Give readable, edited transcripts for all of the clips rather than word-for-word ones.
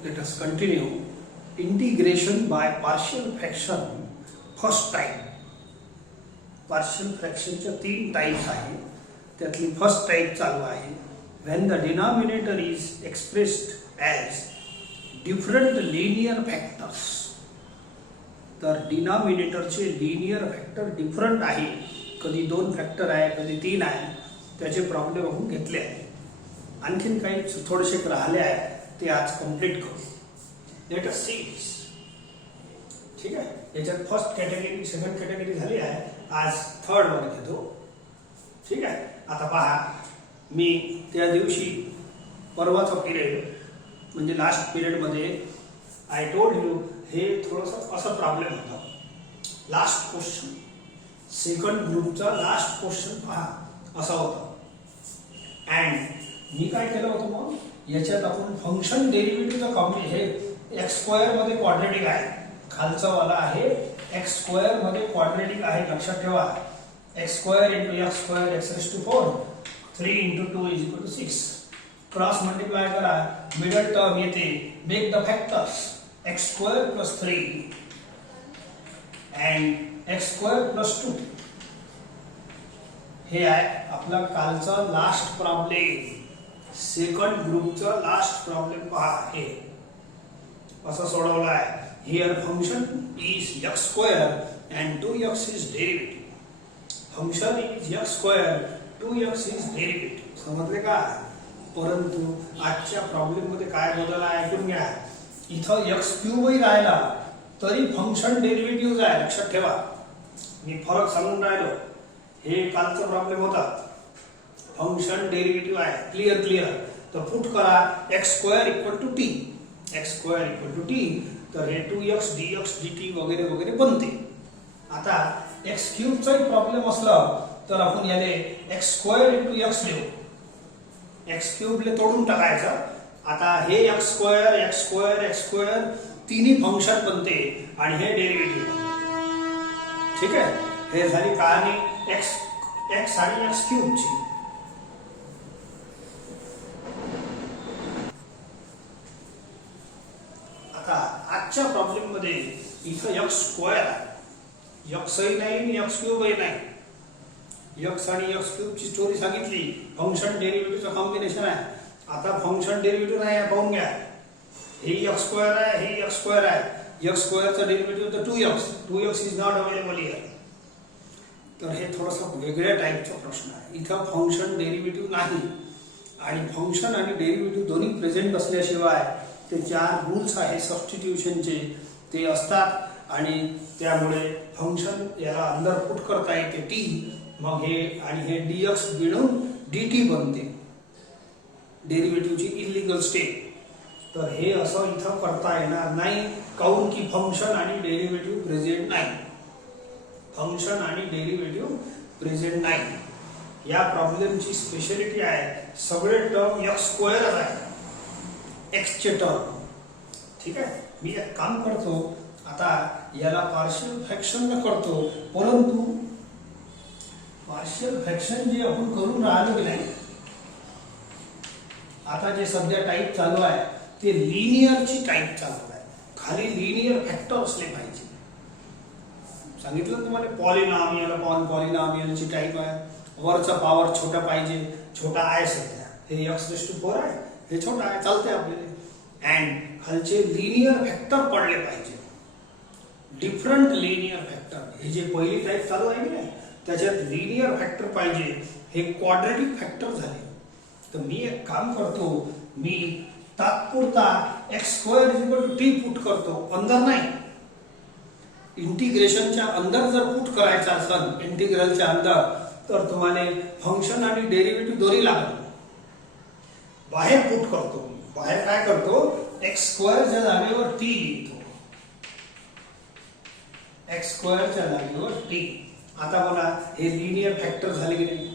Let us continue. Integration by partial fraction first type. Partial fractionच्या 3 types आहेत. त्यातली first type चालू आहे. When the denominator is expressed as different linear factors. तर डिनॉमिनेटरचे linear factor different आहे. कधी 2 factor आहे, कधी 3 आहे. त्याचे प्रॉब्लेम आपण घेतले आहे. आणखीन काही थोडेसे राहिले आहे ते आज कंप्लीट करू. Let us see this. ठीक आहे. याच्यात फर्स्ट कॅटेगरी, सेकंड कॅटेगरी झाली आहे. आज थर्ड वर घेतो. ठीक आहे. आता पहा, मी त्या दिवशी परवाचा पिरियड म्हणजे लास्ट पिरियड मध्ये आय टोल्ड यू हे थोडंसं असं प्रॉब्लेम होता. लास्ट क्वेश्चन, सेकंड ग्रुपचा लास्ट क्वेश्चन पहा असा होता. अँड मी काय केलं होतं मग, याच्यात आपण फंक्शन डेरिव्हेटिव्हचा कॉम्बिनेशन, हे एक्स स्क्वेअर मध्ये क्वाड्रेटिक आहे. खालचा वाला आहे एक्स स्क्वेअर मध्ये क्वाड्रेटिक आहे. लक्षात ठेवा, x square into x square x raise to 4, 3 into 2 is equal to 6. Cross multiply करा, मिडल टर्म येते. Make the factors x square plus 3 and x square plus 2. हे आहे आपला कालचा लास्ट प्रॉब्लेम. सेकंड ग्रुपचा लास्ट प्रॉब्लेम पहा. हे असं सोडवला आहे. Here function is x square and 2x is derivative. Function is x square, 2x is derivative. समजले का? परंतु आजच्या प्रॉब्लेम मध्ये काय बदल आहे ऐकून घ्या. इथं एक्स क्यूबही राहिला तरी फंक्शन डेरिव्हेटिव्ह आहे. लक्षात ठेवा, मी फरक सांगून राहिलो. हे कालचा प्रॉब्लेम होता, फंक्शन डेरिव्हेटिव्ह आहे. क्लिअर. तर पुट करा x square equal to t. X square equal to t, तर हे 2x dx dt वगैरे वगैरे बनते. आता एक्स क्यूबचाही प्रॉब्लेम असला तर आपण याले एक्स स्क्वेअर इंटू एक्स लिहू. एक्स क्यूबले तोडून टाकायचं. आता हे एक्स स्क्वेअर तिन्ही फंक्शन बनते आणि हे डेरिव्हेटिव्ह. ठीक आहे. हे झाली कहाणी एक्स आणि एक्स क्यूबची. आता आजच्या प्रॉब्लेम मध्ये इथं एक्स स्क्वेअर आहे. एक्सही नाही आणि एक्स क्यूबही नाही. एक्स आणि एक्स क्यूबची स्टोरी सांगितली. फंक्शन डेरिव्हेटिव्हचं कॉम्बिनेशन आहे. आता फंक्शन डेरिव्हेटिव्ह नाही आहे, पाहून घ्या. हे एक्स स्क्वेअर आहे, हे एक्स स्क्वेअर आहे. एक्स स्क्वेअरचा डेरिव्हेटिव्ह तर 2x is not available here. तर हे थोडंसं वेगळ्या टाईपचा प्रश्न आहे. इथं फंक्शन डेरिव्हेटिव्ह नाही आणि फंक्शन आणि डेरिव्हेटिव्ह दोन्ही प्रेझेंट असल्याशिवाय ते 4 रूल्स आहे सबस्टिट्यूशनचे ते असतात आणि त्यामुळे फंक्शन याला अंदर पुट करता येते टी. मग हे आणि हे dx मिळून dt बनते. डेरिव्हेटिव्हची इलिगल स्टेप. तर हे असं इथं करता येणार नाही, काऊन की फंक्शन आणि डेरिव्हेटिव्ह प्रेझेंट नाही. फंक्शन आणि डेरिव्हेटिव्ह प्रेझेंट नाही. या प्रॉब्लेमची स्पेशालिटी आहे सगळे टर्म एक्स स्क्वेअरच आहे, एक्सचे टर्म. ठीक आहे. मी एक काम करतो, आता याला पार्शियल फ्रॅक्शन करतो. परंतु पार्शियल फ्रॅक्शन जे आपण करून राहिलो की नाही, आता जे सध्या टाईप चालू आहे ते लिनियरची टाईप चालू आहे. खाली लिनियर फॅक्टर असले पाहिजे. सांगितलं तुम्हाला पॉलिनॉमियलची टाईप आहे. वरचा पॉवर छोटा पाहिजे, छोटा आहे सध्या. हे x⁴ आहे, हे छोटा आहे, चालते आपल्याला. अँड खालचे लिनियर फॅक्टर पडले पाहिजे, डिफरंट लिनियर फॅक्टर. हे जे पहिली टाईप चालू आहे ना त्याच्यात लिनियर फॅक्टर पाहिजे. हे क्वाड्रेटिक फॅक्टर झाले. तर मी एक काम करतो, मी तात्पुरता x square is equal to t put करतो. अंदर नाही, इंटिग्रेशनच्या अंदर जर पुट करायचं असेल इंटिग्रलच्या अंदर तर तुम्हाला फंक्शन आणि डेरिव्हेटिव्ह दोन्ही लागतात. बाहेर पुट करतो. बाहेर काय करतो, एक्स स्क्वेअरच्या जागेवर टी लिहितो. एक्स स्क्वेअरच्या जागेवर टी. आता बघा हे लिनियर फॅक्टर झाले की नाही.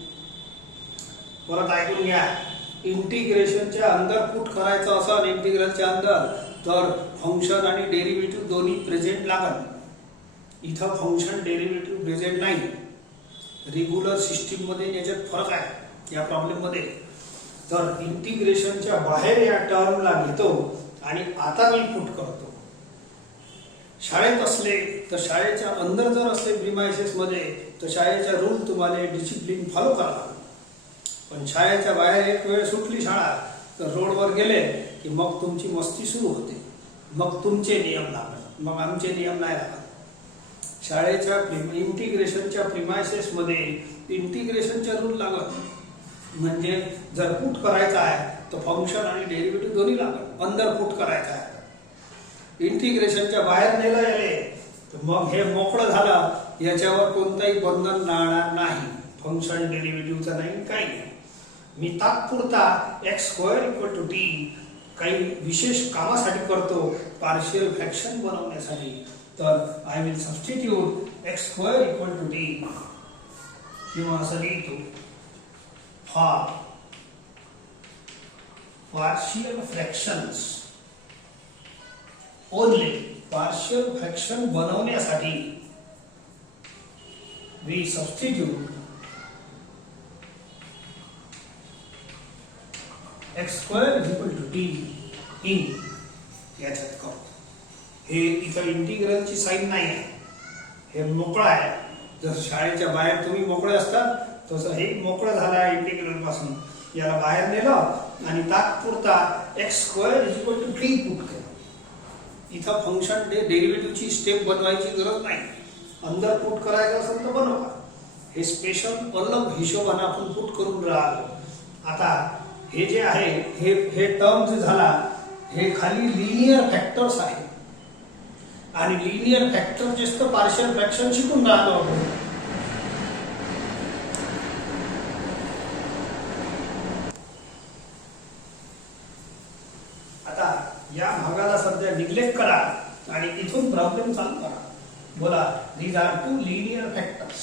परत ऐकून घ्या. इंटिग्रेशनच्या अंदर पुट करायचं असेल इंटिग्रलच्या अंदर तर फंक्शन आणि डेरिव्हेटिव्ह दोन्ही प्रेझेंट लागतात. इथं फंक्शन डेरिव्हेटिव्ह प्रेझेंट नाही. रेग्युलर सिस्टीम मध्ये याच्यात फरक आहे या प्रॉब्लेम मध्ये. तर इंटिग्रेशनच्या बाहेर या टर्मला घेतो आणि आता मी पुट करतो. शाळेत असले तर शाळेच्या अंदर जर असले प्रिमायसेस मध्ये तर शाळेच्या रूल तुम्हाला डिसिप्लिन फॉलो करावा लागेल. पण शाळेच्या बाहेर एक वेळ सुटली शाळा तर रोडवर गेले की मग तुमची मस्ती सुरू होते. मग तुमचे नियम लागतात, मग आमचे नियम नाही लागत. शाळेच्या इंटिग्रेशनच्या प्रिमायसेस मध्ये इंटिग्रेशनच्या रूल लागत. म्हणजे जर पुट करायचा आहे तर फंक्शन आणि डेरिव्हेटिव्ह दोन्ही लागत. अंदर पुट करायचा आहे. इंटिग्रेशनच्या बाहेर नेलं गेले तर मग हे मोकळं झालं, याच्यावर कोणताही बंधन राहणार नाही. फंक्शन डेरिव्हेटिव्हचा नाही, काही नाही. मी तात्पुरता x square equal to T काही विशेष कामासाठी करतो, पार्शियल फ्रॅक्शन बनवण्यासाठी. तर I will substitute X square equal to T किंवा असं लिहितो for partial fractions only. Partial fraction बनवण्यासाठी we substitute X square is equal to T in याच्यात करतो. हे इथं इंटिग्रलची साईन नाही आहे, हे मोकळं आहे. जर शाळेच्या बाहेर तुम्ही मोकळे असतात तसं हे मोकळं झालं आहे इंटिग्रल पासून. याला बाहेर नेलं आणि तात्पुरता x square is equal to t put केलं. इथं फंक्शन डेरिव्हेटिव्हची स्टेप बनवायची गरज नाही. अंदर पुट करायचं असेल तर बनवा. हे स्पेशल अलग हिशोबाने आपण पुट करून राहिलो. आता हे जे आहे हे टर्म जे झाला हे खाली लिनियर फॅक्टर्स आहे. आणि लिनियर फॅक्टरचेच तर पार्शियल फ्रॅक्शन शिकून राहिलो आपण. आता या भागाला सध्या निग्लेक्ट करा आणि इथून प्रॉब्लेम चालू करा. बोला these are two linear factors,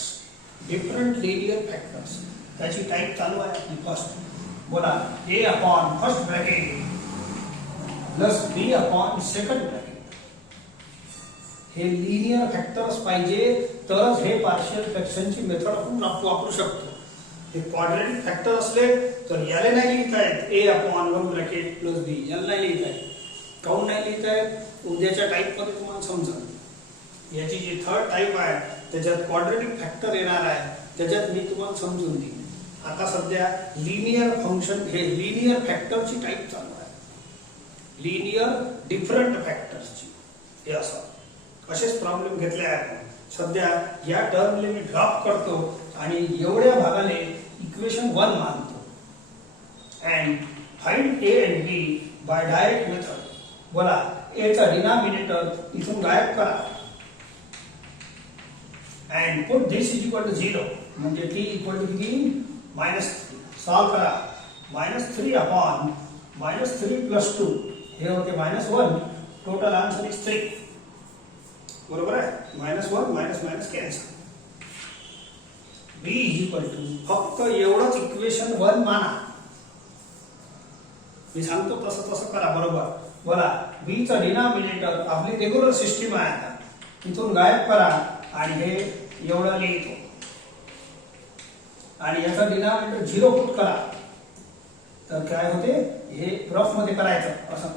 different linear factors. त्याची टाईप चालू आहे आपली फर्स्ट. बोला a upon first bracket plus b upon second bracket. हे लिनियर फॅक्टर्स पाहिजे तरच हे पार्शियल फ्रॅक्शनची मेथड आपण वापरू शकतो. हे क्वाड्रॅटिक फॅक्टर असले तर याला नाही लिहिता येत a upon one bracket plus b. याला नाही लिहिता येत. काऊन नाही लिहिता येत? उद्याच्या टाईप मध्ये तुम्हाला समजेल. याची जी थर्ड टाईप आहे त्याच्यात क्वाड्रॅटिक फॅक्टर येणार आहे, त्याच्यात मी तुम्हाला समजून देईन. आता सध्या लिनियर फंक्शन हे लिनियर फॅक्टरची टाईप चालू आहे. लिनियर डिफरंट फॅक्टर्सची हे असं असेच प्रॉब्लेम घेतले आहेत. सध्या या टर्मले मी ड्रॉप करतो आणि एवढ्या भागाने इक्वेशन 1 मानतो. And find a and b by direct method. बोला ए चा डिनॉमिनेटर इथून गायब करा and put this is equal to 0. म्हणजे टी इक्वल टू किती? -3. सॉल्व करा. -3 अपॉन -3 प्लस 2 हे होते -1. Total answer is 3. बरोबर आहे. -1 minus cancel. b is equal to फक्त एवढंच इक्वेशन 1 माना. मी सांगतो तसं तसं करा. बरोबर. बोला b चा डिनॉमिनेटर आपली रेग्युलर सिस्टीम आहे. आता इथून गायब करा आणि हे एवढं लिहितो आणि याचा डिनॉमिनेटर 0 पुट करा. तर काय होते? हे रफ मध्ये करायचं असं.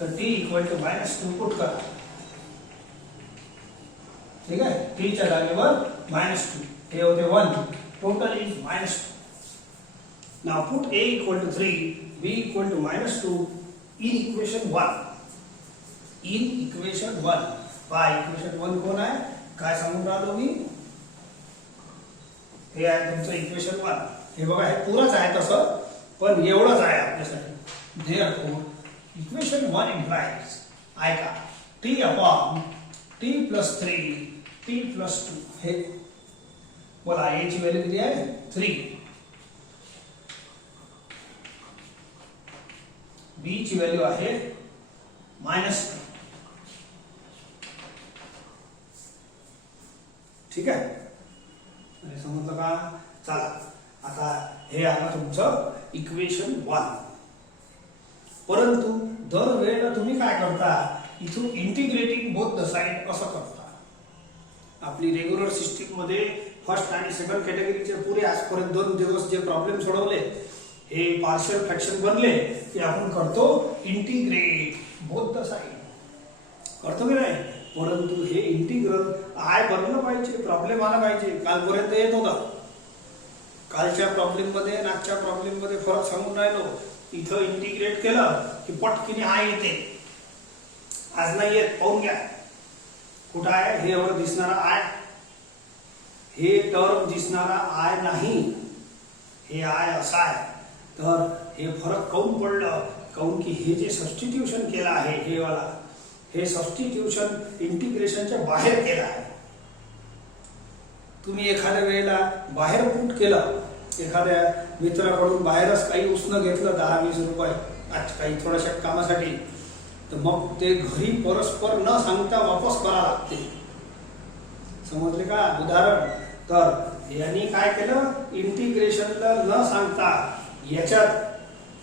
तर t इक्वल टू -2 पुट करा. ठीक आहे. t च्या जागेवर -2 हे होते 1. Total is -2. Now put a equal to 3, b equal to -2 in equation 1. In equation 1. पहा इक्वेशन 1 कोण आहे? काय सांगून राहिलो मी? हे आहे तुमचं इक्वेशन 1. हे बघा हे पुरंच आहे तसं, पण एवढंच आहे आपल्यासाठी. देअरफॉर इक्वेशन 1 इम्प्लाइज ऐका t upon t plus 3 t plus 2. हे बोला a ची व्हॅल्यू किती आहे? 3. b ची व्हॅल्यू आहे -2. ठीक आहे. समजलं का? चला आता हे आलं तुमचं इक्वेशन 1. परंतु दर वेळेला तुम्ही काय करता? इथून इंटिग्रेटिंग बोथ द साइड असं करता. आपली रेग्युलर सिस्टीम मध्ये फर्स्ट आणि सेकंड कॅटेगरीचे पुरे आजपर्यंत 2 दिवस जे प्रॉब्लेम सोडवले हे पार्शियल फ्रॅक्शन बनले की आपण करतो इंटिग्रेट बोथ द साइड, करतो की नाही. परंतु हे इंटिग्रल आय बनलं पाहिजे, प्रॉब्लेम आला पाहिजे. कालपर्यंत येत होता, कालच्या प्रॉब्लेम मध्ये आणि आजच्या प्रॉब्लेम मध्ये फरक सांगून राहिलो. इथं इंटिग्रेट केलं की पटकीने आय येते. आज नाही येत, पाहून घ्या कुठं आहे हे वर दिसणारा आय, हे टर्म दिसणारा आय नाही, हे आय असा आहे. तर हे फरक काऊन पडलं, काऊन की हे जे सबस्टिट्यूशन केलं आहे हे वाला, हे सबस्टिट्यूशन इंटिग्रेशनच्या बाहेर केलं आहे. तुम्ही एखाद्या वेळेला बाहेर पुट केलं, एखाद्या मित्राकडून बाहेरच काही उसनं घेतलं 10-20 रुपये आज काही थोड्याशा कामासाठी, तर मग ते घरी परस्पर न सांगता वापस करावं लागते. समजले का उदाहरण. तर यांनी काय केलं, इंटिग्रेशनला न सांगता याच्यात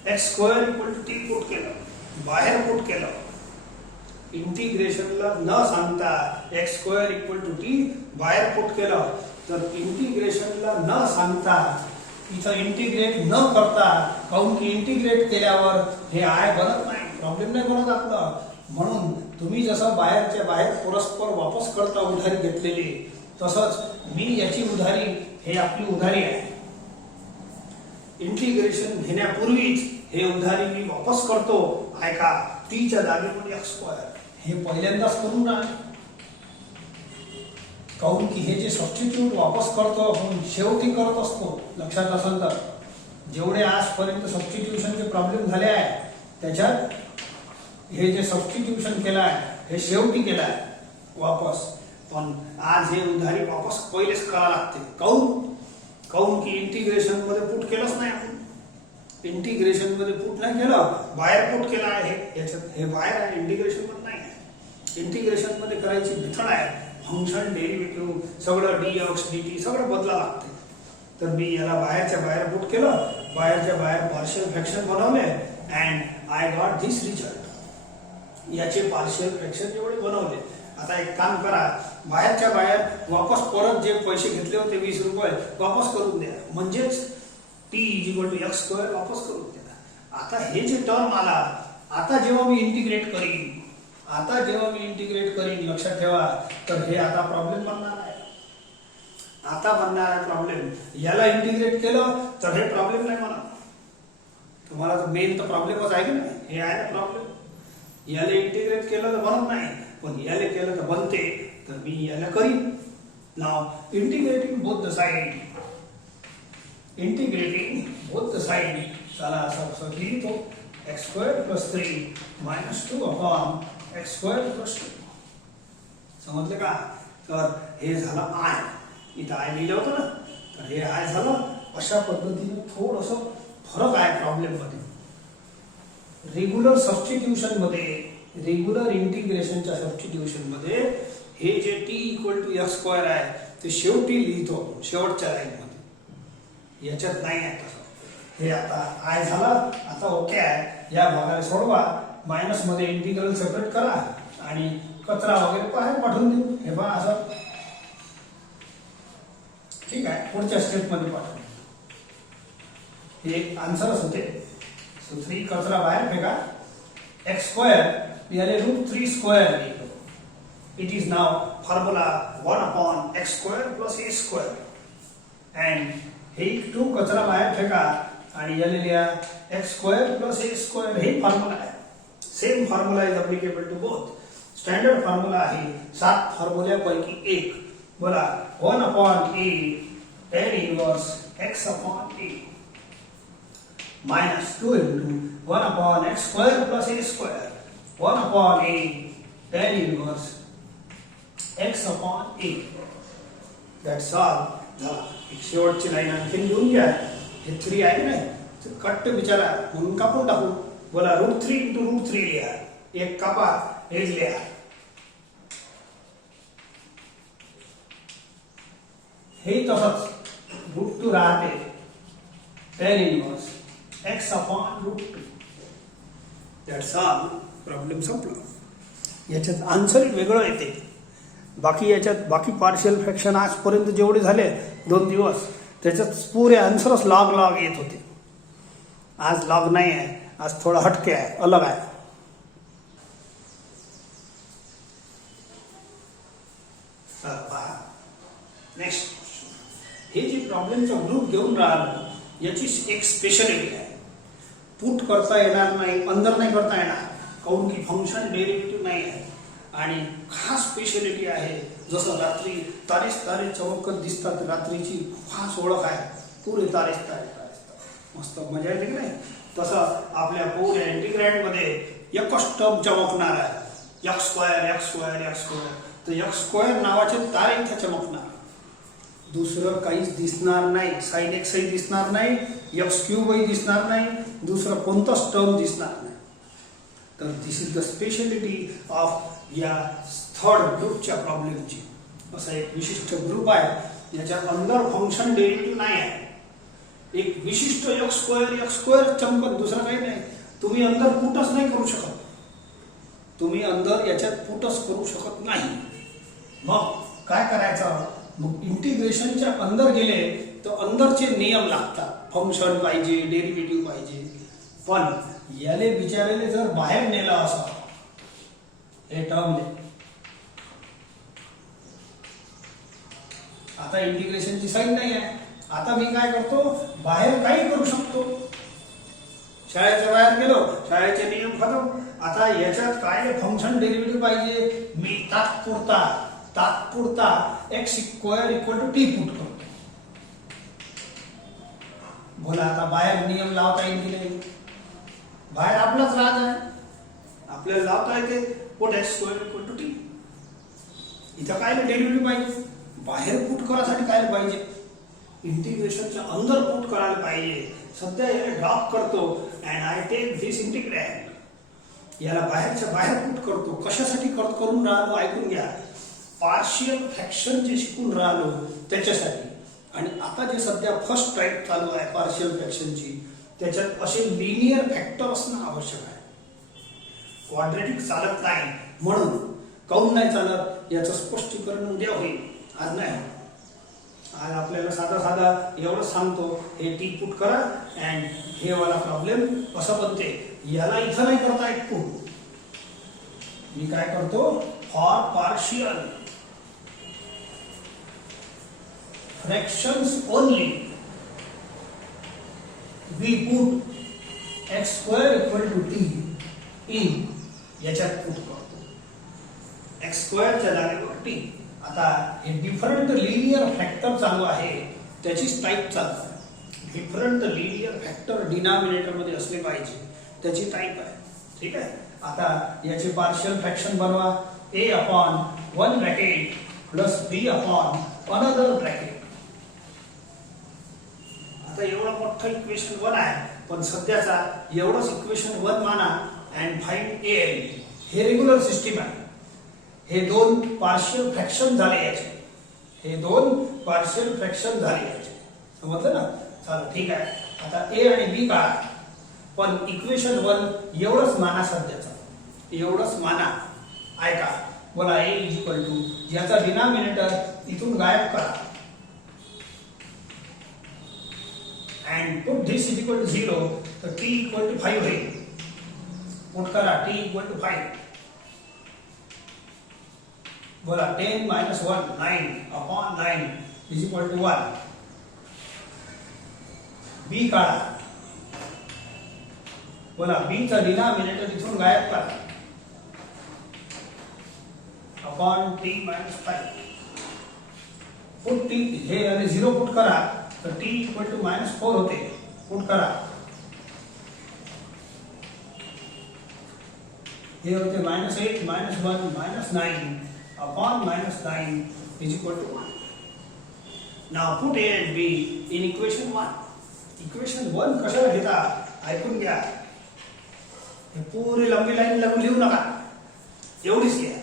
x² = t पुट केलं, बाहेर पुट केलं. इंटिग्रेशनला न सांगता x² = t बाहेर पुट केलं. तर इंटिग्रेशनला न सांगता इथं इंटिग्रेट न करता, काऊन की इंटिग्रेट केल्यावर हे आय बनत नाही, प्रॉब्लेम नाही बनत आपलं. म्हणून तुम्ही जसं बाहेरच्या बाहेर परस्पर वापस करता उधारी घेतलेली, तसंच मी याची उधारी, हे आपली उधारी आहे. इंटिग्रेशन घेण्यापूर्वीच हे उधारी मी वापस करतो. ऐका, t च्या जागी पण x², हे पहिल्यांदाच करून ना, काऊन की हे जे सबस्टिट्यूट वापस करतो आपण शेवटी करत असतो. लक्षात असेल तर जेवढे आजपर्यंत सबस्टिट्यूशनचे प्रॉब्लेम झाले आहे त्याच्यात हे जे सबस्टिट्यूशन केलं आहे हे शेवटी केलं आहे वापस. पण आज हे उधारी वापस पहिलेच करावं लागते. काऊन की इंटिग्रेशन मध्ये पुट केलंच नाही आपण. इंटिग्रेशन मध्ये पुट नाही केलं, बाहेर पुट केलं आहे. याच्यात हे बाहेर आहे, इंटिग्रेशन मध्ये नाही आहे. इंटिग्रेशन मध्ये करायची मेथड आहे, फंक्शन डेरिव्हेटिव्ह सगळं dx dt सगळं बदला लागते. तर मी याला बाहेरच्या बाहेर पुट केलं, बाहेरच्या बाहेर पार्शियल फ्रॅक्शन बनवले and I got this result. याचे पार्शियल फ्रॅक्शन एवढे बनवले. आता एक काम करा, बाहेरच्या बाहेर वापस परत जे पैसे घेतले होते 20 रुपये वापस करून द्या, म्हणजेच t = x² वापस करून द्या. आता हे जे टर्म आला, आता जेव्हा मी इंटिग्रेट करीन, लक्षात ठेवा, तर हे आता प्रॉब्लेम बनणार आहे. आता बनणार आहे प्रॉब्लेम. याला इंटिग्रेट केलं तर हे प्रॉब्लेम नाही बनणार. तुम्हाला मेन तर प्रॉब्लेमच आहे की नाही, हे आहे ना प्रॉब्लेम. याला इंटिग्रेट केलं तर बनत नाही, पण याला केलं तर बनते. तर मी याला करीन. नाव इंटिग्रेटिंग बोथ द साइड, चला असं लिहितो, x² + 3 - 2 x² + 2. समजले का. तर हे झालं आय, इथं आय लिहिलं होतं ना, तर हे आय झालं. अशा पद्धतीने थोडंसं फरक आहे प्रॉब्लेम मध्ये. रेग्युलर सबस्टिट्यूशन मध्ये, रेग्युलर इंटिग्रेशनच्या सबस्टिट्यूशन मध्ये हे जे t = x² आहे ते शेवटी लिहितो, शेवटच्या लाईन मध्ये. याच्यात नाही आहे तसं. हे आता आय झालं, आता ओके आहे. या भागाला सोडवा, मायनस मध्ये इंटिग्रल सेपरेट करा आणि कचरा वगैरे बाहेर पाठवून देऊ. हे पहा असं, ठीक आहे. पुढच्या स्टेप मध्ये पाठवू. हे आन्सरच होते. सो 3 कचरा बाहेर फेका. x² याले √3² लिहितो. It is now formula 1/x² + a² and हे 2 कचरा बाहेर फेका आणि याले लिहा x² + a². हे फॉर्म्युला आहे. Same formula is applicable to both. Standard formula आहे 7 फॉर्म्युल्यापैकी एक. बोला 1/a tan inverse x/a -2 * 1/x² + a². 1/a tan inverse x/a. That's all. एक शेवटची लाईन आणखी लिहून घ्या. हे 3 आहे ना, कट विचारा म्हणून कापून टाकू. बोला √3 * √3 लिहा. एक कापा, हे लिहा. हे तसंच √2 राहते. tan inverse x/√2. That's all. Problem संपला. याच्यात आन्सर वेगळं येते. बाकी पार्शियल फ्रॅक्शन आजपर्यंत जेवढे झाले 2 दिवस त्याच्यात पुरे आन्सरच लॉग येत होते. आज लॉग नहीं है, आज थोड़ा हटके आहे, अलग आहे. नेक्स्ट, हे जे प्रॉब्लेमचा ग्रुप घेऊन राहिलो याची एक स्पेशालिटी आहे. पुट करता येणार नाही, अंदर नाही करता येणार, काऊन की फंक्शन डेरिव्हेटिव्ह नाही आहे. आणि खास स्पेशालिटी आहे, जसं रात्री तारेच तारे चमकत दिसतात, रात्रीची खास ओळख आहे, पुरे तारेच तारे तारेच तारे, मस्त मजा येते की नाही. तसं आपल्या पुऱ्या इंटिग्रँडमध्ये एकच टर्म चमकणार आहे, x square x square x square. तर एक्स स्क्वेअर नावाचे तारे इथे चमकणार, दुसरं काहीच दिसणार नाही. साइन एक्सही दिसणार नाही, एक्स क्यूबही दिसणार नाही, दुसरं कोणतंच टर्म दिसणार नाही. तर दिस इज द स्पेशालिटी ऑफ या थर्ड ग्रुपच्या प्रॉब्लेमची. असा एक विशिष्ट ग्रुप आहे याच्यात अंदर फंक्शन डेरिव्हेटिव्ह नाही आहे. एक विशिष्ट एक्स स्क्वेअर चमकत, दुसरं काही नाही. तुम्ही अंदर पुटच नाही करू शकत, तुम्ही अंदर याच्यात पुटच करू शकत नाही. मग काय करायचं? मग इंटिग्रेशनच्या अंदर गेले तर अंदरचे नियम लागतात. फंक्शन पाहिजे, डेरिव्हेटिव्ह पाहिजे. पण याले बिचारेले जर बाहेर नेलं असं हे टर्मले, आता इंटिग्रेशनची साईन नाही आहे. आता मी काय करतो? बाहेर काही करू शकतो. शाळेच्या बाहेर गेलो, शाळेचे नियम खतम. आता याच्यात काय फंक्शन डेरिव्हेटिव्ह पाहिजे. मी तात्पुरता x square equal to t put करतो. बोला आता बाहेर नियम लावता येईल की नाही? बाहेर आपलाच राज आहे, आपल्याला लावता येते put x square equal to t. इथं काय डेरिव्हेटिव्ह पाहिजे, बाहेर पुट करायसाठी काय पाहिजे? इंटिग्रेशनच्या अंदर पुट करायला पाहिजे. सध्या याला ड्रॉप करतो and I take this integrand, याला बाहेरच्या बाहेर पुट करतो. कशासाठी करून राहिलो ऐकून घ्या. पार्शियल फ्रॅक्शन जे शिकून राहिलो त्याच्यासाठी. आणि आता जे सध्या फर्स्ट टाईप चालू आहे पार्शियल फ्रॅक्शनची, त्याच्यात असे लिनियर फॅक्टर असणं आवश्यक आहे. क्वाड्रॅटिक चालत नाही. म्हणून काऊन नाही चालत याचं स्पष्टीकरण उद्या होईल, आज नाही होत. आज आपल्याला साधा एवढंच सांगतो, हे टी पुट करा अँड हे वाला प्रॉब्लेम असं बनते. याला इथं नाही करता येत पुट. मी काय करतो? For partial fractions only we put x square equal to T in, याच्यात पुट करतो एक्स स्क्वेअरच्या जागेवर टी. आता हे डिफरंट लिनियर फॅक्टर चालू आहे, त्याचीच टाईप चालू आहे. डिफरंट लिनियर फॅक्टर डिनॉमिनेटर मध्ये असले पाहिजे, त्याची टाईप आहे. ठीक आहे. आता याचे पार्शियल फ्रॅक्शन बनवा. a upon one bracket plus b upon another bracket. आता एवढं मोठं इक्वेशन 1 आहे, पण सध्याचा एवढंच इक्वेशन 1 माना अँड फाइंड a. हे रेग्युलर सिस्टीम आहे. हे दोन पार्शियल फ्रॅक्शन झाले याचे, हे दोन पार्शियल फ्रॅक्शन झाले याचे. समजलं ना? चला ठीक आहे. आता a आणि b काढा, पण इक्वेशन 1 एवढंच माना, सध्याचा एवढंच माना. ऐका, बोला a इज इक्वल टू, याचा डिनॉमिनेटर इथून गायब करा and put this is equal to 0, तर t इक्वल टू 5 होईल. पुट करा t इक्वल टू 5. बोला 10 minus 1 9 upon 9 is equal to 1. b काढा. बोला b चा डिनॉमिनेटर इथून गायब करा upon t minus 5. Put t हे आणि 0 पुट करा, तर t इक्वल टू -4 होते. पुट करा, हे होते -8 -1 -9 upon -9 is equal to 1. Now put a and b in equation 1. Equation 1 कशाला घेता ऐकून घ्या. हे पुरी लंबी लाईन लिहू नका, एवढीच घ्या.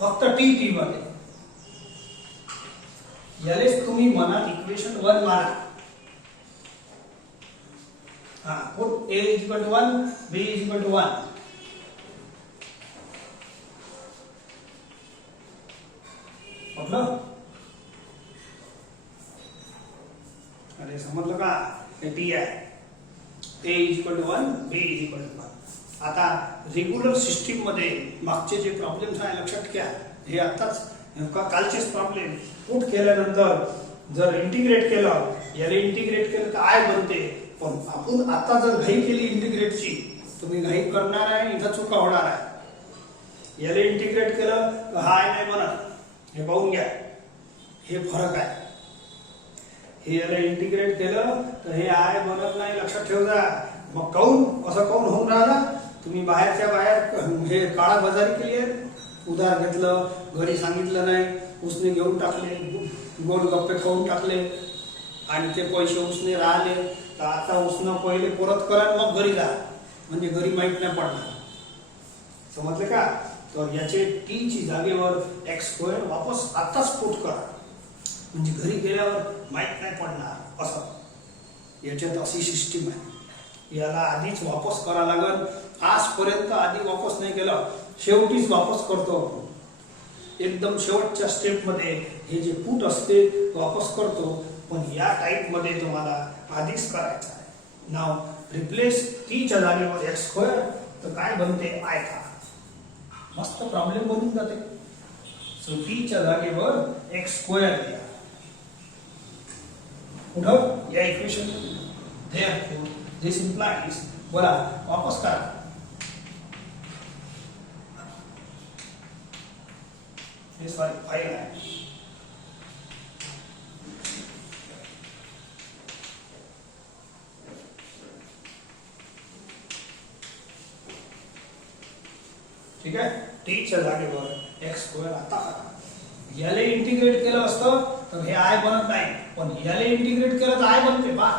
फक्त टी मध्ये यालेच तुम्ही मनात इक्वेशन 1 मारा. हा, put a is equal to 1, b is equal to 1. मतलब अरे समजलं का? हे टी आहे, A is equal to 1, B is equal to 1. आता रेग्युलर सिस्टीम मध्ये मागचे जे प्रॉब्लेम्स आहे लक्षात घ्या. हे आताच कालचेच प्रॉब्लेम. पुट केल्यानंतर जर इंटिग्रेट केलं, याला इंटिग्रेट केलं तर आय बनते. पण आपण आता जर घाई केली इंटिग्रेटची, तुम्ही घाई करणार आहे, इथं चुका होणार आहे. याला इंटिग्रेट केलं तर हा आय नाही बनत. हे पाहून घ्या, हे फरक आहे. हे याला इंटिग्रेट केलं तर हे आय बनत नाही, लक्षात ठेवजा. मग काऊन असं काऊन होऊन राहिला? तुम्ही बाहेरच्या बाहेर हे काळा बाजारी केली आहे. उधार घेतलं, घरी सांगितलं नाही, उसने घेऊन टाकले, गोड गप्पे खाऊन टाकले आणि ते पैसे उसने राहिले. तर आता उसनं पहिले परत करा मग घरी जा, म्हणजे घरी माहीत नाही पडणार. समजले का? तर याचे टी ची जागेवर एक्स स्क्वेअर वापस आताच पुट करा, म्हणजे घरी गेल्यावर माहीत नाही पडणार. असं याच्यात अशी सिस्टीम आहे. याला आधीच वापस करा लागल. आजपर्यंत आधी वापस नाही केलं, शेवटीच वापस करतो. एकदम शेवटच्या स्टेप मध्ये हे जे पुट असते वापस करतो. पण या टाइप मध्ये तुम्हाला आधीच करायचं आहे. नाव रिप्लेस टी च्या जागेवर एक्स स्क्वेअर, तर काय बनते? आय का. मस्त प्रॉब्लेम बनून जाते. सो टी च्या जागेवर एक्स स्क्वेअर द्या कुठं? या इक्वेशन. देयरफॉर दिस इंप्लाइज, बोला वापस करा. हे सॉरी फाइल आहे. ठीक आहे. टी च्या जागेवर एक्स स्क्वेअर आता करा. याला इंटिग्रेट केलं असतं तर हे आय बनत नाही, पण याला इंटिग्रेट केलं तर आय बनते. पा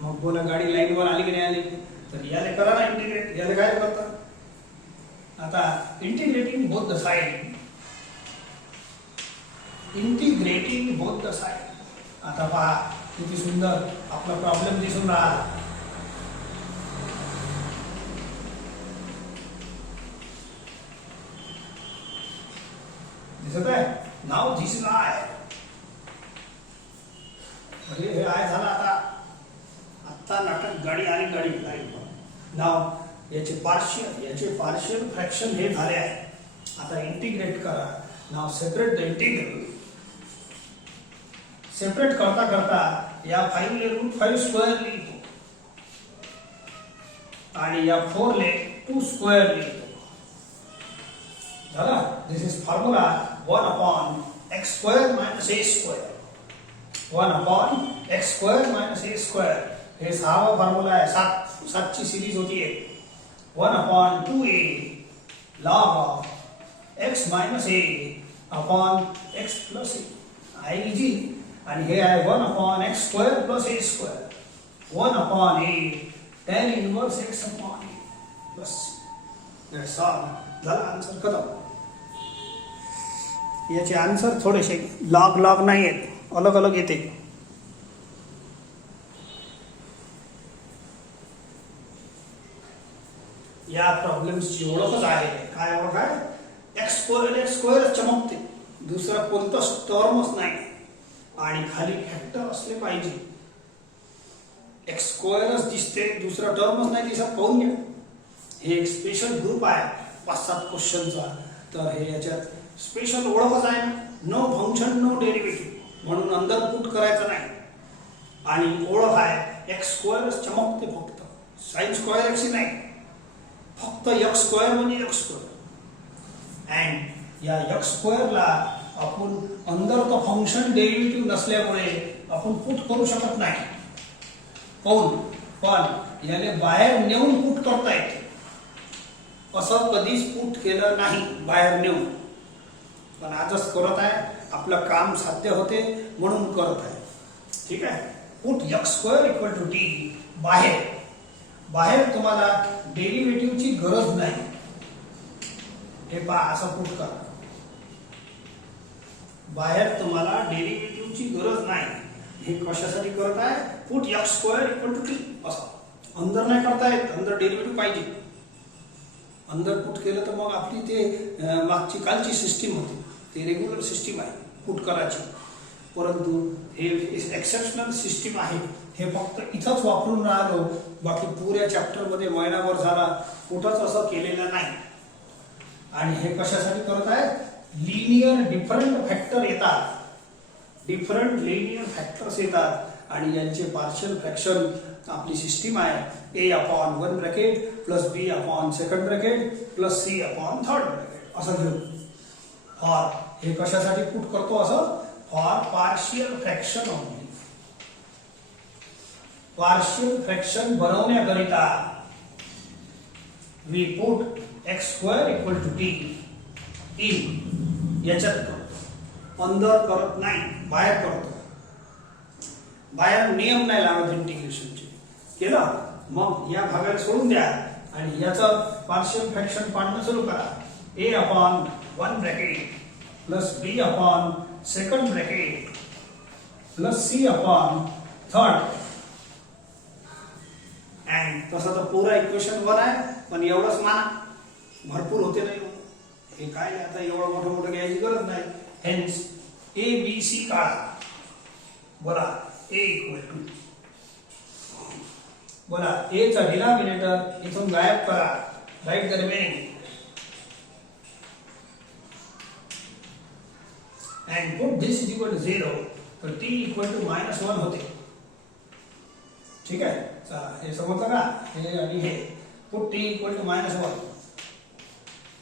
मग बोला गाडी लाईन वर आली की नाही आली? तर याला करा ना इंटिग्रेट. याला काय करता? आता integrating both the side, integrating both the side. आता पहा किती सुंदर आपला प्रॉब्लेम दिसून राहिला. दिसत आहे? Now this is I. हे आय झाला. आता नाटक गाडी आली, गाडी लाईन. नाव याचे पार्शियल फ्रॅक्शन हे झाले आहे. आता इंटिग्रेट करा. नाव सेपरेट द इंटिग्रल. सेपरेट करता करता या 5 ले √5 स्क्वेअर लिहितो आणि या 4 ले 2 स्क्वेअर लिहितो. झाला. This is formula 1/x square minus a square. 1/x square minus a square. हे 6वा फॉर्म्युला आहे. 7 ची सिरीज होती. 1/2a log of x minus a upon x plus a. I g. आणि हे आहे 1/x square plus a square. 1/a tan inverse x upon a plus c. That's all. झाला answer खतम. याचे आन्सर थोडेसे लॉग नाही आहेत, अलग अलग येते. या प्रॉब्लेम्सची ओळखच आहे. काय ओळख आहे? एक्स स्क्वेअर चमकते, दुसरा कोणताच टर्मच नाही आणि खाली फॅक्टर असले पाहिजे. एक्स स्क्वेअरच दिसते, दुसरा टर्मच नाही दिसत. पाहून घ्या. हे एक स्पेशल ग्रुप आहे 5-7 क्वेश्चनचा. तर हे याच्यात स्पेशल ओळखच आहे. नो फंक्शन नो डेरिव्हेटिव्ह, म्हणून अंदर पुट करायचं नाही. आणि ओळख आहे एक्स स्क्वेअरच चमकते, फक्त साइन स्क्वेअर एक्स नाही, फक्त एक्स स्क्वेअर म्हणजे एक्स स्क्वेअर. अँड या एक्स स्क्वेअरला आपण अंदर तो फंक्शन डेरिव्हेटिव्ह नसल्यामुळे आपण पुट करू शकत नाही. काऊन? पण याने बाहेर नेऊन पुट करता येते. असं कधीच पुट केलं नाही बाहेर नेऊन, पण आजच करत आहे. आपलं काम साध्य होते म्हणून करत आहे. ठीक आहे. Put x square equal to t. बाहेर तुम्हाला डेरिव्हेटिव्हची गरज नाही. हे पहा, असं पुट करा. बाहेर तुम्हाला डेरिव्हेटिव्हची गरज नाही. हे कशासाठी करत आहे? Put x square equal to t असं. अंदर नाही करता येत, अंदर डेरिव्हेटिव्ह पाहिजे. अंदर पुट केलं तर मग आपली ते मागची कालची सिस्टीम होती, ते रेग्युलर सिस्टीम आहे पुट करायची. परंतु हे एक्सेप्शनल सिस्टीम आहे, हे फक्त इथंच वापरून राहिलो, बाकी पुऱ्या चॅप्टरमध्ये महिनाभर झाला कुठंच असं केलेलं नाही. आणि हे कशासाठी करत आहे? लिनियर डिफरंट फॅक्टर येतात, डिफरंट लिनियर फॅक्टर्स येतात आणि यांचे पार्शियल फ्रॅक्शन आपली सिस्टीम आहे a upon 1 bracket plus b upon second bracket plus c upon third bracket असं घेऊ. फॉर हे कशासाठी पुट करतो असं? For partial fraction only. Partial fraction बनवण्याकरिता we put x² equal to t in याच्यात करतो, अंदर करत नाही, बाहेर करतो. बाहेर नियम नाही लागत इंटिग्रेशनचे. केलं मग या भागाला सोडून द्या आणि याचं पार्शियल फ्रॅक्शन पाडणं सुरू करा. a upon 1 bracket plus b upon second bracket plus c upon third. And तसं तर पुरा इक्वेशन 1 आहे, पण एवढंच माना, भरपूर होते नाही. हे काय आता एवढं मोठं मोठं घ्यायची गरज नाही. हेन्स ए बी सी काढा. बोला ए इक्वल टू, बोला ए चा डिनॉमिनेटर इथून गायब करा, right the remaining and put this is equal to 0. तर टी इक्वल टू -1 होते. ठीक आहे, चला हे समजलं का? हे आणि हे put t equal to -1,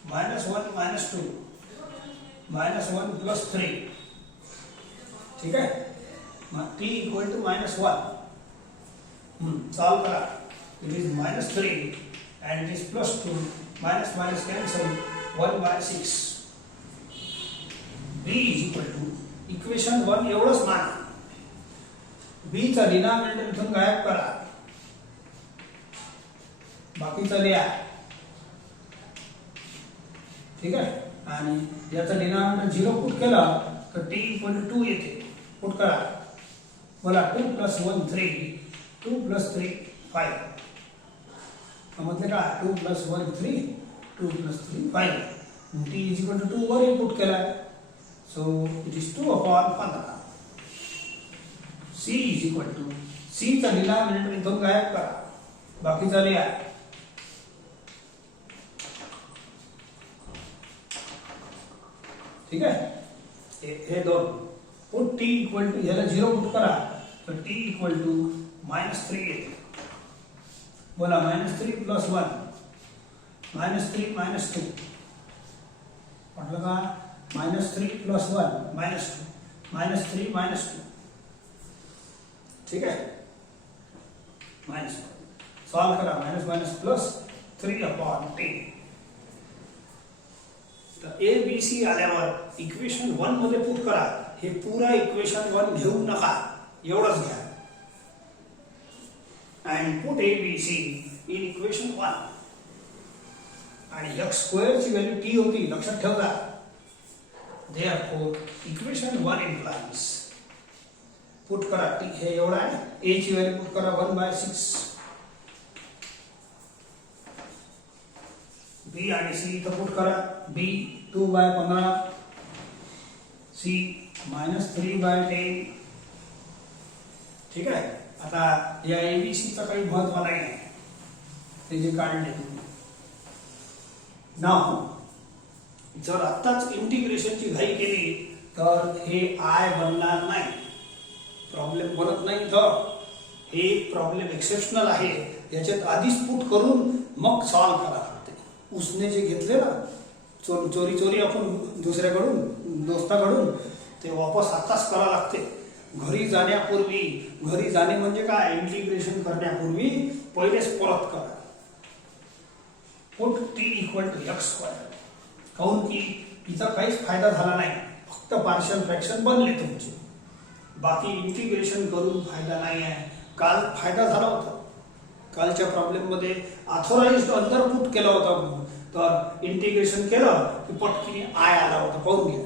-1 -2, -1 plus 3. ठीक आहे, मग t इक्वल टू -1 सॉल्व करा. It is -3 and it is +2, minus cancel, 1/6. b is equal to equation 1 एवढंच मान. b चा डिनॉमिनेटर इथून गायब करा, बाकीचं लिहा. ठीक आहे, आणि याचा डिनॉमिनेटर 0 पुट केला तर t इक्वल टू 2 येते. पुट करा, बोला 2 + 1 3, 2 + 3 5. समजले का? 2 + 1 3, 2 + 3 5. t इज इक्वल टू 2 वर पुट केला, so it is 2 upon 15. c is equal to, c चा डिनॉमिनेटर इथून गायब करा, बाकीचा लिहा. ठीक आहे, हे दोन पुट t इक्वल टू, याला 0 पुट करा तर t इक्वल टू -3 येते. बोला -3 + 1, -3 -2 म्हटलं का? -3 + 1 -2, -3 -2. ठीक आहे, -1 सॉल्व करा, -3 अपॉन 10. तर ए बी सी आल्यावर इक्वेशन 1 मध्ये पुट करा. हे पुरा इक्वेशन 1 घेऊ नका, एवढंच घ्या. And put a b c in equation 1. आणि x² ची व्हॅल्यू t होती, लक्षात ठेवा. देयरफॉर इक्वेशन 1 implies, पुट करा t हे एवढा आहे, a ची व्हॅल्यू पुट करा 1/6. b आणि c इथं पुट करा. b 2/15, c -3/10. ठीक आहे, आता या एबीसी चा काही महत्व नाही आहे, ते जे काढले. नाव जर आत्ताच इंटिग्रेशनची घाई केली तर हे आय बनणार नाही, प्रॉब्लेम बनत नाही. तर हे प्रॉब्लेम एक्सेप्शनल आहे, याच्यात आधीच पुट करून मग सॉल्व करा. उसने जे घेतले ना चोरी आपण दुसऱ्याकडून, दोस्ताकडून, ते वापस आताच करा लागते. घरी जाण्यापूर्वी, घरी जाणे म्हणजे काय, इंटिग्रेशन करण्यापूर्वी पहिलेच परत करा. Put t equal to x². काहून की इथं काहीच फायदा झाला नाही, फक्त पार्शियल फ्रॅक्शन बनले तुमचे, बाकी इंटिग्रेशन करून फायदा नाही आहे. काल फायदा झाला होता, कालच्या प्रॉब्लेम मध्ये ऑथोराइज्ड अंदर पुट केला होता, तर इंटिग्रेशन केलं की पटकीने आय आला होता, पाहून घ्या.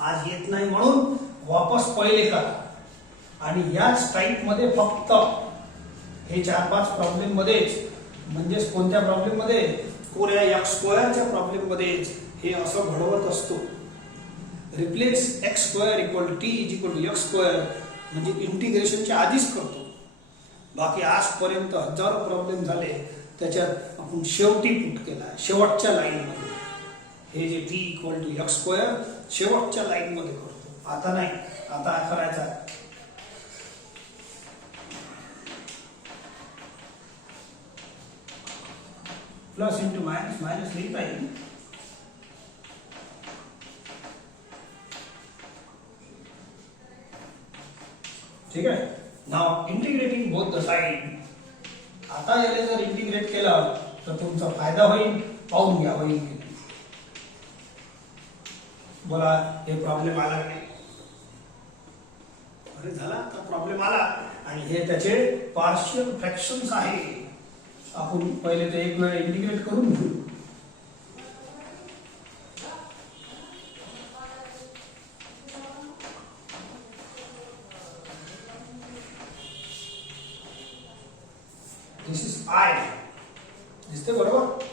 आज येत नाही म्हणून वापस पहिले करा. आणि याच टाईप मध्ये फक्त हे 4-5 प्रॉब्लेम मध्येच, म्हणजेच कोणत्या प्रॉब्लेम मध्ये, पुऱ्या x² च्या प्रॉब्लेम मध्येच हे असं घडवत असतो. Replace x square equal t is equal to x square म्हणजे इंटिग्रेशनच्या आधीच करतो. बाकी आजपर्यंत हजारो प्रॉब्लेम झाले, त्याच्यात आपण शेवटी पुट केला शेवटच्या लाईनमध्ये. हे जे t equal to x square शेवटच्या लाईनमध्ये करतो. आता नाही, आता करायचा प्लस इंटू मायनस मायनस लिहिता येईल. ठीक आहे. नाव इंटिग्रेटिंग बोथ द साइड. आता याला जर इंटिग्रेट केलं तर तुमचा फायदा होईल. पाहून घ्या होईल की नाही. बोला हे प्रॉब्लेम आला की नाही. अरे झाला तर प्रॉब्लेम आला. आणि हे त्याचे पार्शियल फ्रॅक्शन्स आहे. आपण पहिले ते एक वेळ इंटिग्रेट करून घेऊ. दिस इज आय. दिसते बरोबर.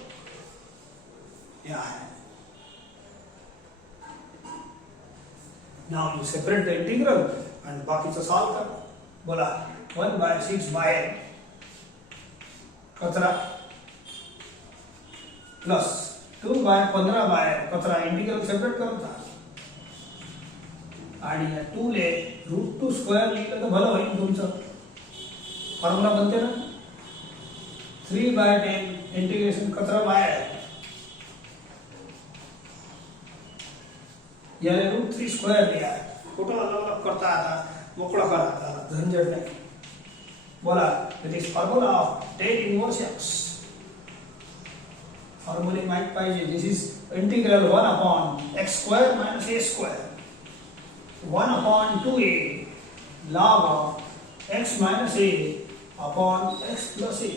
हे आहे. नाव यू सेपरेट द इंटिग्रल आणि बाकीचं सॉल्व कर. बोला 1/6 बाय कचरा प्लस 2/15 बाय कचरा. इंटिग्रल सेपरेट करून टाक. आणि या 2 ले √2 स्क्वेअर लिहिलं तर भलं होईल तुमचं. फॉर्म्युला बनते ना. 3/10 इंटिग्रेशन कचरा बाय याला √3 स्क्वेअर लिहा. कुठं अलग करता आता मोकळा करा. आता झंझट नाही. बोला it is formula of tan inverse x. Formula माहित पाहिजे. This is integral 1/x square minus a square 1/2a log of x minus a upon x plus a.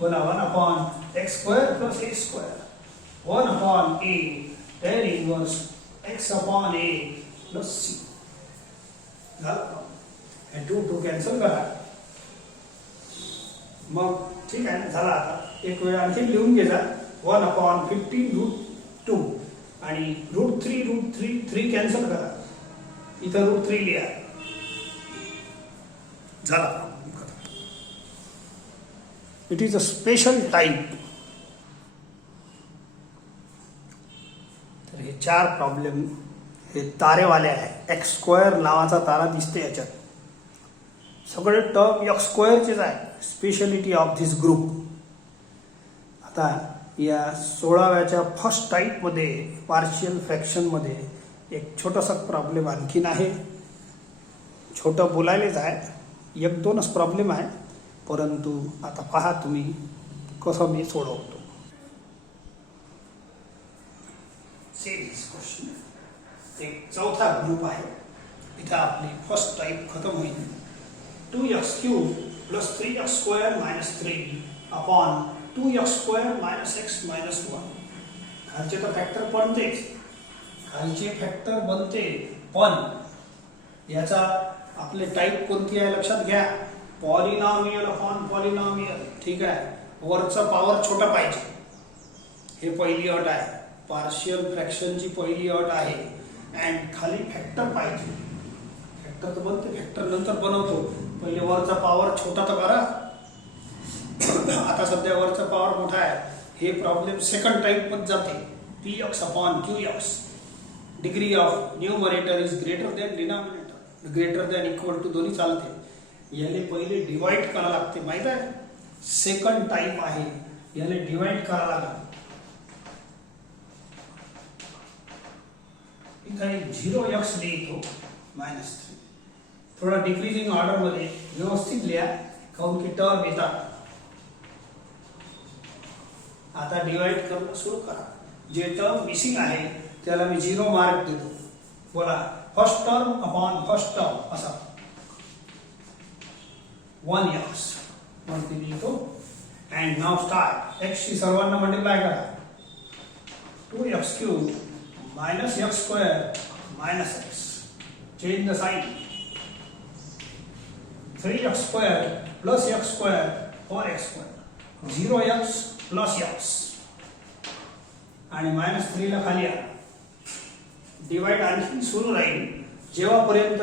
बोला 1/x square plus a square 1/a tan inverse x upon a plus c. झालं. हे 2 cancel करा. मग ठीक आहे ना. झाला. आता एक वेळ आणखी लिहून घ्या. 1/15 √2 आणि √3 कॅन्सल करा. इथं √3 लिहा. झाला. It is a special type. तर हे 4 प्रॉब्लेम हे तारेवाले आहे. एक्स स्क्वेअर नावाचा तारा दिसते याच्यात. सगळे टर्म एक्स स्क्वेअरचेच आहे. Speciality of this group. आता या 16व्याच्या फर्स्ट टाईपमध्ये पार्शियल फ्रॅक्शनमध्ये एक छोटासा प्रॉब्लेम आणखीन आहे. छोटं बोलायलेच आहे. 1-2च प्रॉब्लेम आहे. परंतु आता पहा तुम्ही कसं मी सोडवतो. क्वेश्चन एक चौथा ग्रुप आहे. इथं आपली फर्स्ट टाईप खतम होईल. 2x³ plus 3x square minus 3 upon 2x square minus x minus 1. खालचे तर फॅक्टर बनतेच. खालचे फॅक्टर बनते. पण याचा आपले टाईप कोणती आहे लक्षात घ्या. Polynomial upon polynomial. ठीक आहे. वरचा पॉवर छोटा पाहिजे. हे पहिली अट आहे. पार्शियल फ्रॅक्शनची पहिली अट आहे. अँड खाली फॅक्टर पाहिजे. फॅक्टर तर बनते. फॅक्टर नंतर बनवतो. पहिले वरचा पॉवर छोटा तर करा. आता सध्या वरचा पॉवर मोठा आहे. हे प्रॉब्लेम सेकंड टाइप मध्ये जाते. px upon qx. Degree of numerator is greater than denominator. Greater than equal to दोन्ही चालते. याले पहिले डिवाइड करावं लागते. माहित आहे. सेकंड टाइप आहे. याले डिवाइड करावं लागेल. इथं 0x लिहितो -3. थोडा डिक्रीजिंग ऑर्डर मध्ये व्यवस्थित लिहा. काऊन की टर्म येतात. आता डिवाइड करणं सुरू करा. जे टर्म मिसिंग आहे त्याला मी 0 मार्क देतो. बोला first term upon first term असा 1x वरती लिहितो. And now start. x ची सर्वांना मल्टिप्लाय करा. 2x³ minus x square minus x. Change the sign. 3x square plus x square 4x square 0x plus x. आणि -3 ला खाली आणा. डिवाइड आणखी सुरू राहील जेव्हापर्यंत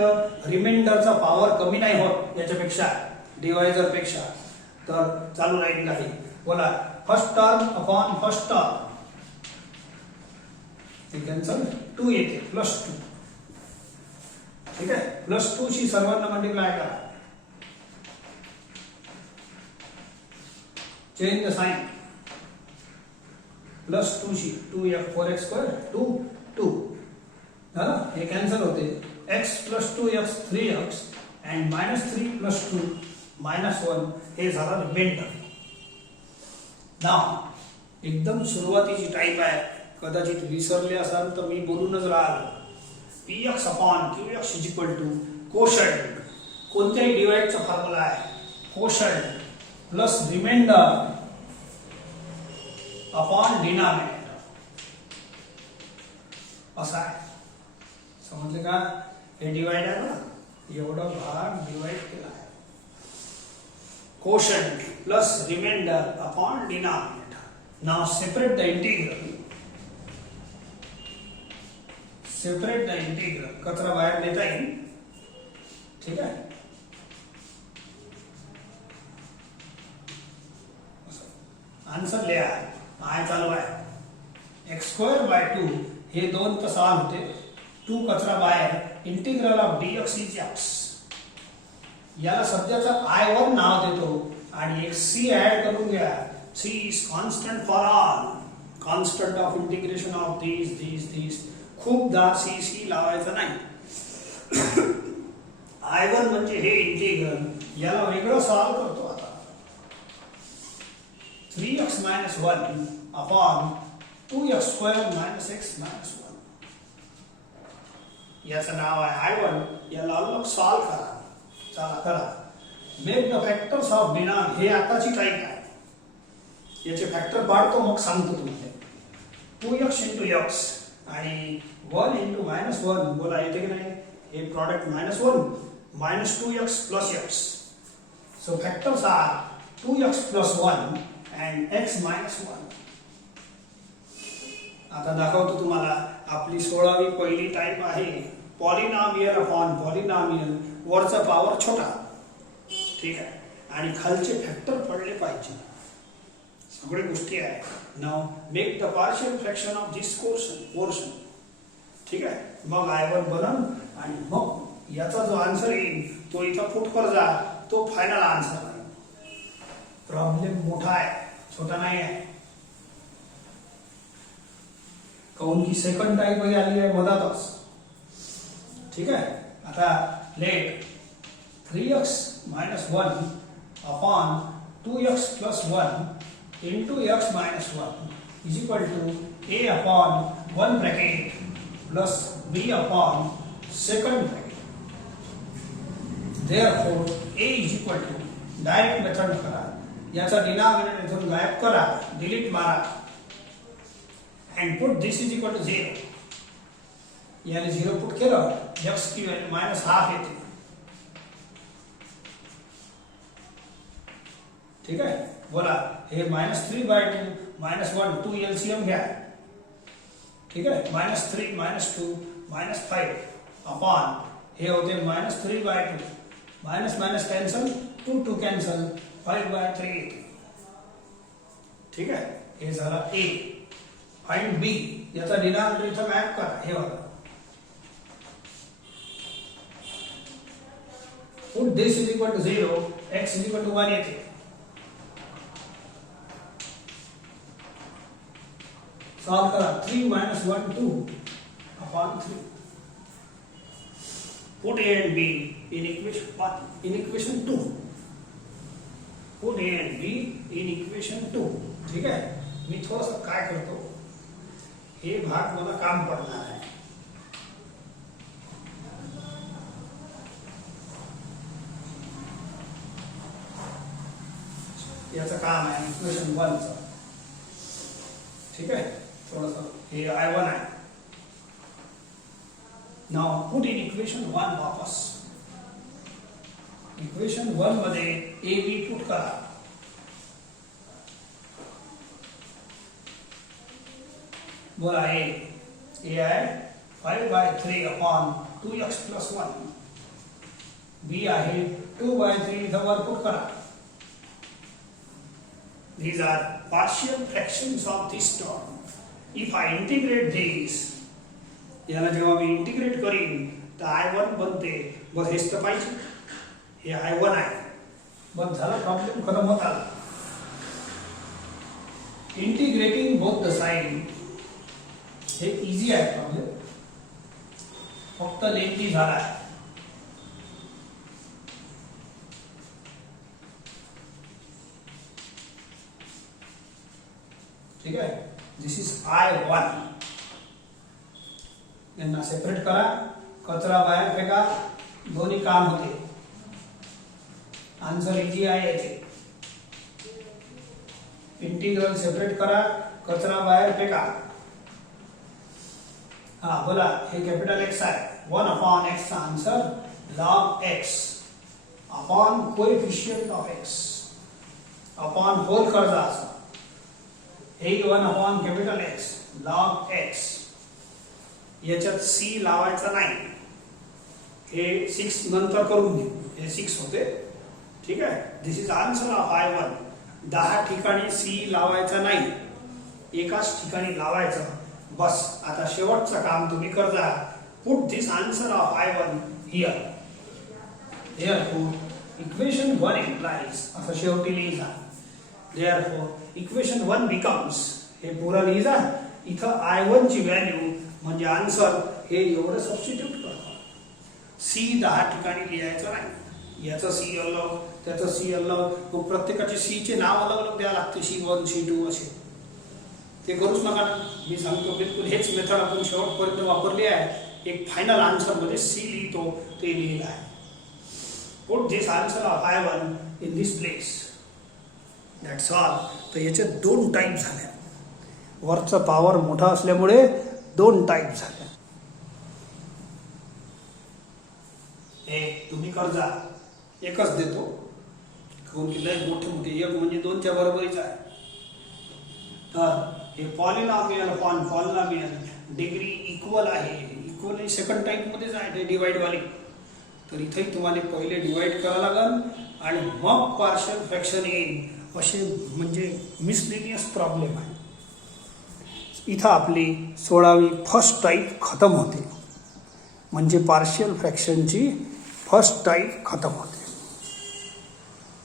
रिमाइंडरचा पॉवर कमी नाही होत याच्यापेक्षा, डिवायझर पेक्षा, तर चालू राहील नाही. बोला first term upon first term, ते कॅन्सल, 2 येते +2. ठीक आहे, +2 शी सर्वांना मल्टिप्लाय करा. Change the sign. +2 she 2f 4x² 2 झालं. हे कॅन्सल होते. x + 2x 3x and -3 + 2 -1 हे झालं रिमाइंडर. नाव एकदम सुरुवातीची टाईप आहे, कदाचित विसरले असाल तर मी बोलूनच राहिलो. px upon qx = quotient. कोणत्याही डिवाइडचा फॉर्म्युला आहे, quotient plus remainder upon denominator असा आहे. समजले का? हे डिवाइड आहे ना, एवढा भाग डिवाइड केला आहे. Quotient plus remainder upon denominator. Now separate the integral. Separate the integral. कचरा बाहेर देता येईल. ठीक आहे, आन्सर लिहा. आय चालू आहे. x²/2 हे 2 तर सॉल्व होते. 2 कचरा बाहेर. Integral of dx is x. याला सध्याचा I1 नाव देतो आणि एक c ऍड करून घ्या. c is constant for all. Constant of integration of these. खूपदा c लावायचं नाही. I1 म्हणजे हे इंटिग्रल. याला वेगळं सॉल्व करतो आता. 3x - 1 upon 2x² - x - 1. याचं नाव आहे I1. याला अलग सॉल्व करा. चला करा. Make the factors of denominator. हे आताची टाईप आहे. याचे फॅक्टर पाडतो मग सांगतो तुम्हाला. 2x × x आणि 1 × -1. बोला येते की नाही? हे product -1 -2x + x. So factors are 2x + 1 and x - 1. आता दाखवतो तुम्हाला. आपली 16वी पहिली टाईप आहे पॉलिनॉमियल अपॉन पॉलिनॉमियल. वरचा पॉवर छोटा. ठीक आहे, आणि खालचे फॅक्टर पडले पाहिजे. सगळे गोष्टी आहे. Now make the partial fraction of this portion. ठीक आहे, मग I1 बनन आणि मग याचा जो आन्सर येईल तो इथं पुट कर जा. तो फायनल आन्सर आहे. प्रॉब्लेम मोठा आहे, छोटा नाही आहे. काऊन की सेकंड टाईप आली आहे मधातच. ठीक आहे, आता late 3x - 1 upon 2x + 1 into x - 1 is equal to a upon 1 bracket plus b upon second bracket. Therefore a is equal to, direct method करा. याचा डिनॉमिनेटर इथून गायब करा, डिलीट मारा, and put this is equal to 0. याने 0 put केलं, x की value -½ येते. ठीक आहे, बोला हे -3/2 -1 2 एलसीएम घ्या. ठीक आहे, -3 -2 -5 अपॉन हे होते -3/2. माइनस कॅन्सल, 2 कॅन्सल, 5/3 येते. ठीक आहे, हे झाला a. Find b. याचा डिनॉमिनेटर इथं मॅप करा. हे बघा, put this is equal to 0, x is equal to 1 येते. सॉल्व करा. 3 - 1 2 upon 3. Put a and b in equation 2. Put a and b in equation 2. ठीक है, मी थोडंसं काय करतो, हे भाग मला काम पडणार आहे. याचं काम आहे इक्वेशन 1 चं. ठीक आहे, थोडंसं हे I1 आहे. Now put in equation 1 वापस. इक्वेशन 1 मध्ये a b पुट करा. बोला ए आहे 5/3 अपॉन 2x प्लस 1. बी आहे 2/3. इथं वर पुट करा. These are partial fractions of this term. If I integrate this, याला जेव्हा मी इंटिग्रेट करीन तर I1 बनते. बस हेच तर पाहिजे. हे I1 आहे. बस झाला, प्रॉब्लेम खतम होत आला. इंटिग्रेटिंग बोथ द साइड हे इझी आहे प्रॉब्लेम, फक्त लेंथी झाला आहे. ठीक आहे. दिस इज I1. यांना सेपरेट करा, कचरा बाहेर फेका, दोन्ही काम होते. आन्सर इजी आहे याचे. इंटिग्रल सेपरेट करा, कचरा बाहेर फेका. हा बोला, हे कॅपिटल एक्स आहे. 1 अपॉन एक्स चा answer log x upon coefficient of x upon whole कर्जा असा. हे 1 अपॉन कॅपिटल एक्स लॉग एक्स. याच्यात सी लावायचा नाही. हे 6 नंतर करून घेऊ. हे 6 होते. ठीक आहे. दिस इज आन्सर ऑफ I1. 10 ठिकाणी सी लावायचा नाही, एकाच ठिकाणी लावायचं. बस आता शेवटचं काम तुम्ही करता. Put this answer of I1 here. Therefore equation 1 implies असं शेवटी लिहिजा. Therefore इक्वेशन 1 becomes, हे पुरं लिहिजा. इथं I1 ची व्हॅल्यू म्हणजे आन्सर हे एवढं सबस्टिट्यूट करतो. सी 10 ठिकाणी लिहायचं नाही. याचं सी अलग, त्याचं सी अलग, मग प्रत्येकाचे सी चे नाव अलग अलग द्यावं लागते. C1 C2 असे. ते करूच नका. मी सांगतो बिलकुल हेच मेथड आपण शेवटपर्यंत वापरली आहे. एक फायनल आन्सर मध्ये सी लिहितो ते लिहिलं आहे. Put this answer of I1 in this place. That's all. तर याचे 2 टाईप झाले. वरचा पॉवर मोठा असल्यामुळे 2 टाईप झाले. एक तुम्ही कर्जा एकच देतो, काऊन की लय मोठे मोठे एक म्हणजे 2च्या बरोबरीच आहे. तर हे polynomial upon polynomial degree equal आहे. इक्वल सेकंड टाईप मध्येच आहे, डिवाइड वाली. तर इथेही तुम्हाला पहिले डिवाइड करावं लागेल आणि मग पार्शियल फ्रॅक्शन येईल. असे म्हणजे मिसलिनियस प्रॉब्लेम आहे. इथं आपली 16वी फर्स्ट टाईप खतम होते. म्हणजे पार्शियल फ्रॅक्शनची फर्स्ट टाईप खतम होते.